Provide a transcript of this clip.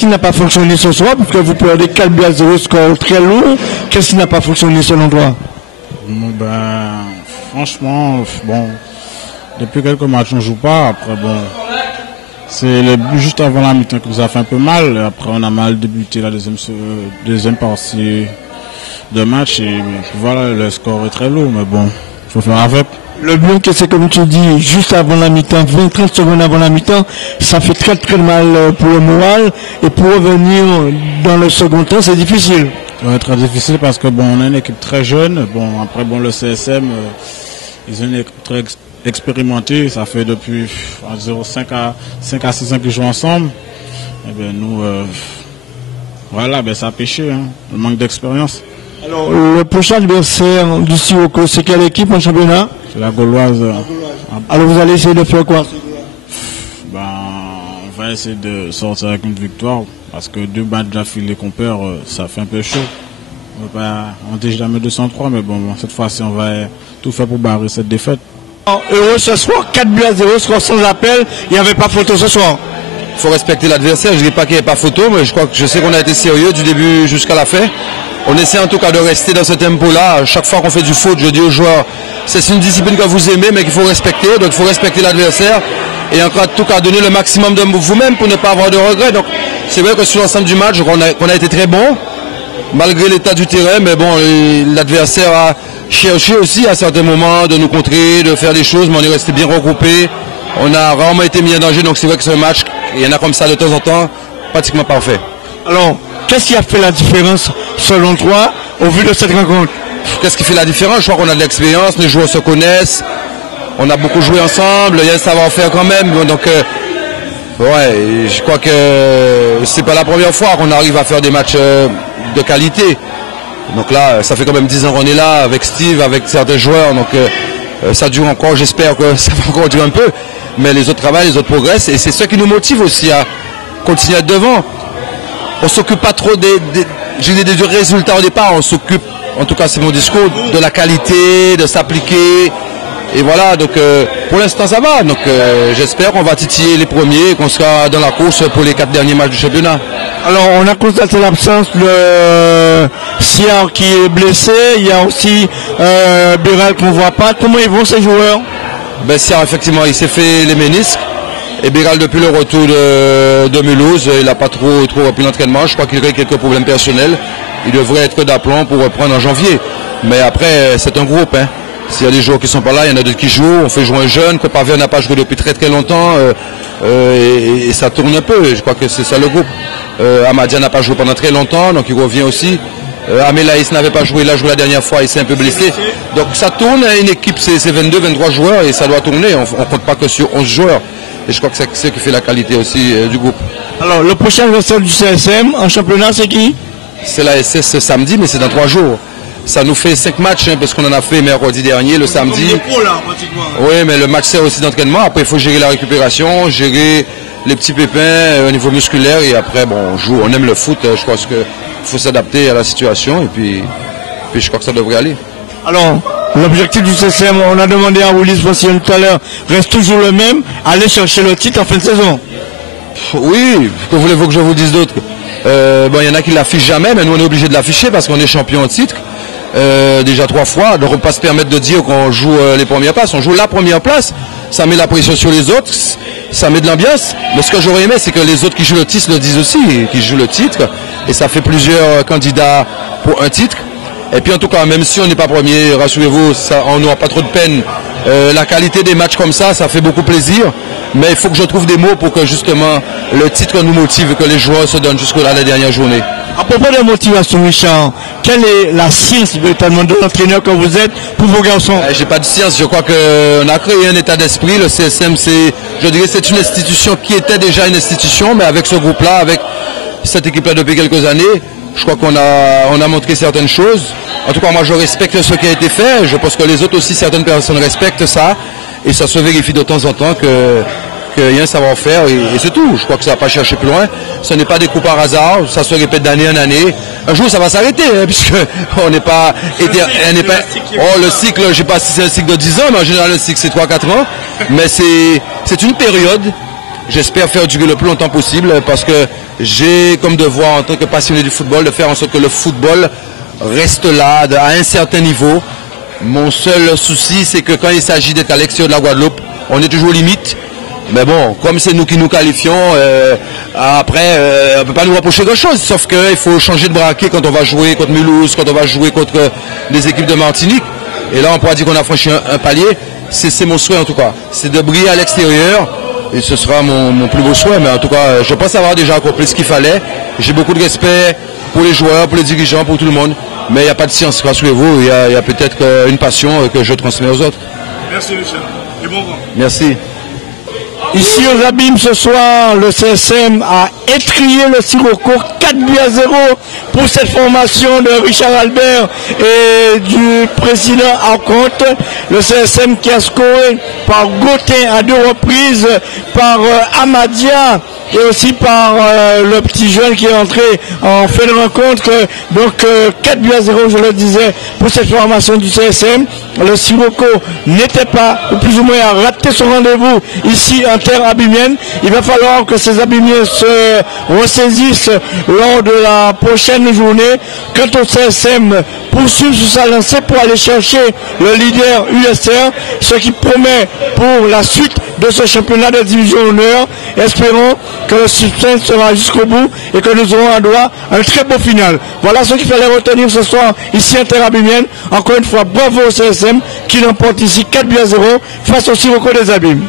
qui n'a pas fonctionné ce soir? Parce que vous perdez 4-0, score très lourd. Qu'est-ce qui n'a pas fonctionné selon toi? Franchement, depuis quelques matchs, on ne joue pas. Après, c'est juste avant la mi-temps que nous a fait un peu mal. Après, on a mal débuté la deuxième partie de match. Et voilà, le score est très lourd, mais bon, il faut faire avec. Le but, c'est comme tu dis, juste avant la mi-temps, 20-30 secondes avant la mi-temps, ça fait très très mal pour le moral. Et pour revenir dans le second temps, c'est difficile. Ouais, très difficile parce que on a une équipe très jeune. Après, le CSM, ils ont une équipe très expérimentée. Ça fait depuis 5 à 6 ans qu'ils jouent ensemble. Et nous, ça a péché, hein, le manque d'expérience. Alors, le prochain adversaire du Sirocco, c'est quelle équipe en championnat? C'est la Gauloise. Alors, vous allez essayer de faire quoi? On va essayer de sortir avec une victoire. Parce que 2 matchs d'affilée qu'on perd, ça fait un peu chaud. On dit jamais 203, mais cette fois-ci, on va tout faire pour barrer cette défaite. Heureux ce soir, 4-0, score sans appel. Il n'y avait pas photo ce soir. Il faut respecter l'adversaire. Je ne dis pas qu'il n'y ait pas photo, mais je sais qu'on a été sérieux du début jusqu'à la fin. On essaie en tout cas de rester dans ce tempo-là. Chaque fois qu'on fait du foot, je dis aux joueurs, c'est une discipline que vous aimez, mais qu'il faut respecter. Donc il faut respecter l'adversaire. Et en tout cas donner le maximum de vous-même pour ne pas avoir de regrets. Donc c'est vrai que sur l'ensemble du match, on a été très bon, malgré l'état du terrain, mais l'adversaire a cherché aussi à certains moments de nous contrer, de faire des choses, mais on est resté bien regroupés. On a rarement été mis en danger, donc c'est vrai que c'est un match, il y en a comme ça de temps en temps, pratiquement parfait. Alors, qu'est-ce qui a fait la différence selon toi au vu de cette rencontre? Qu'est-ce qui fait la différence? Je crois qu'on a de l'expérience, les joueurs se connaissent. On a beaucoup joué ensemble, il y a un savoir-faire quand même. Donc, je crois que c'est pas la première fois qu'on arrive à faire des matchs de qualité. Donc là, ça fait quand même 10 ans qu'on est là avec Steve, avec certains joueurs. Donc ça dure encore, j'espère que ça va encore durer un peu. Mais les autres travaillent, les autres progressent. Et c'est ce qui nous motive aussi à continuer à être devant. On ne s'occupe pas trop des résultats au départ. On s'occupe, en tout cas c'est mon discours, de la qualité, de s'appliquer. Et voilà, donc pour l'instant ça va. Donc j'espère qu'on va titiller les premiers et qu'on sera dans la course pour les 4 derniers matchs du championnat. Alors on a constaté l'absence de Siar qui est blessé. Il y a aussi Béral qu'on ne voit pas. Comment ils vont ces joueurs? Siar effectivement il s'est fait les ménisques. Et Béral depuis le retour de Mulhouse, il n'a pas trop repris l'entraînement. Je crois qu'il a quelques problèmes personnels. Il devrait être d'aplomb pour reprendre en janvier. Mais après c'est un groupe, hein. S'il y a des joueurs qui ne sont pas là, il y en a d'autres qui jouent. On fait jouer un jeune, que Paver n'a pas joué depuis très très longtemps. Et ça tourne un peu. Je crois que c'est ça le groupe. Amadia n'a pas joué pendant très longtemps, donc il revient aussi. Amelaïs n'avait pas joué, il a joué la dernière fois, il s'est un peu blessé. Donc ça tourne, une équipe c'est 22, 23 joueurs et ça doit tourner. On ne compte pas que sur 11 joueurs. Et je crois que c'est ce qui fait la qualité aussi du groupe. Alors le prochain adversaire du CSM en championnat, c'est qui? C'est la SS samedi, mais c'est dans 3 jours. Ça nous fait 5 matchs, hein, parce qu'on en a fait mercredi dernier, le samedi. Oui, mais le match sert aussi d'entraînement. Après, il faut gérer la récupération, gérer les petits pépins au niveau musculaire. Et après, on joue, on aime le foot. Je pense qu'il faut s'adapter à la situation. Et puis je crois que ça devrait aller. Alors, l'objectif du CCM, on a demandé à Willis Voisin tout à l'heure, reste toujours le même, aller chercher le titre en fin de saison. Oui, que voulez-vous que je vous dise d'autre? Il y en a qui ne l'affichent jamais, mais nous on est obligé de l'afficher parce qu'on est champion en titre. Déjà 3 fois, donc on ne peut pas se permettre de dire qu'on joue les premières places, on joue la première place, ça met la pression sur les autres, ça met de l'ambiance, mais ce que j'aurais aimé c'est que les autres qui jouent le titre le disent aussi, qui jouent le titre, et ça fait plusieurs candidats pour un titre, et puis en tout cas même si on n'est pas premier, rassurez-vous, on n'aura pas trop de peine, la qualité des matchs comme ça fait beaucoup plaisir, mais il faut que je trouve des mots pour que justement le titre nous motive, que les joueurs se donnent jusqu'à la dernière journée. À propos de motivation, Richard, quelle est la science véritablement de l'entraîneur que vous êtes pour vos garçons? J'ai pas de science, je crois qu'on a créé un état d'esprit. Le CSM, je dirais, c'est une institution qui était déjà une institution, mais avec ce groupe-là, avec cette équipe-là depuis quelques années, je crois qu'on a montré certaines choses. En tout cas, moi, je respecte ce qui a été fait. Je pense que les autres aussi, certaines personnes respectent ça, et ça se vérifie de temps en temps qu'il y a un savoir-faire et c'est tout. Je crois que ça va pas chercher plus loin. Ce n'est pas des coups par hasard, ça se répète d'année en année. Un jour ça va s'arrêter, hein, puisque on n'est pas le cycle, je ne sais pas si c'est un cycle de 10 ans, mais en général le cycle c'est 3-4 ans. Mais c'est une période j'espère faire durer le plus longtemps possible parce que j'ai comme devoir en tant que passionné du football de faire en sorte que le football reste là à un certain niveau. Mon seul souci, c'est que quand il s'agit d'être à l'extérieur de la Guadeloupe, on est toujours limite. Mais bon, comme c'est nous qui nous qualifions, après, on ne peut pas nous reprocher grand-chose, sauf qu'il faut changer de braquet quand on va jouer contre Mulhouse, quand on va jouer contre les équipes de Martinique. Et là, on pourra dire qu'on a franchi un palier. C'est mon souhait en tout cas. C'est de briller à l'extérieur. Et ce sera mon plus beau souhait. Mais en tout cas, je pense avoir déjà accompli ce qu'il fallait. J'ai beaucoup de respect pour les joueurs, pour les dirigeants, pour tout le monde. Mais il n'y a pas de science, rassurez-vous. Il y a peut-être une passion que je transmets aux autres. Merci Michel. Et bon vent. Merci. Ici aux Abîmes ce soir, le CSM a étrié le Sirocco 4-0 pour cette formation de Richard Albert et du président Arconte. Le CSM qui a scoré par Gauthier à 2 reprises, par Amadia et aussi par le petit jeune qui est entré en fin de rencontre. Donc 4-0, je le disais, pour cette formation du CSM. Le Sirocco n'était pas, ou plus ou moins a raté son rendez-vous ici en terre abîmienne. Il va falloir que ces abîmiens se ressaisissent lors de la prochaine journée. Quant au CSM, poursuivre sur sa lancée pour aller chercher le leader USR, ce qui promet pour la suite de ce championnat de division honneur. Espérons que le suspense sera jusqu'au bout et que nous aurons un droit à un très beau final. Voilà ce qu'il fallait retenir ce soir ici en terre abîmienne. Encore une fois, bravo au CSM qui l'emporte ici 4-0 face au Sirocco des Abîmes.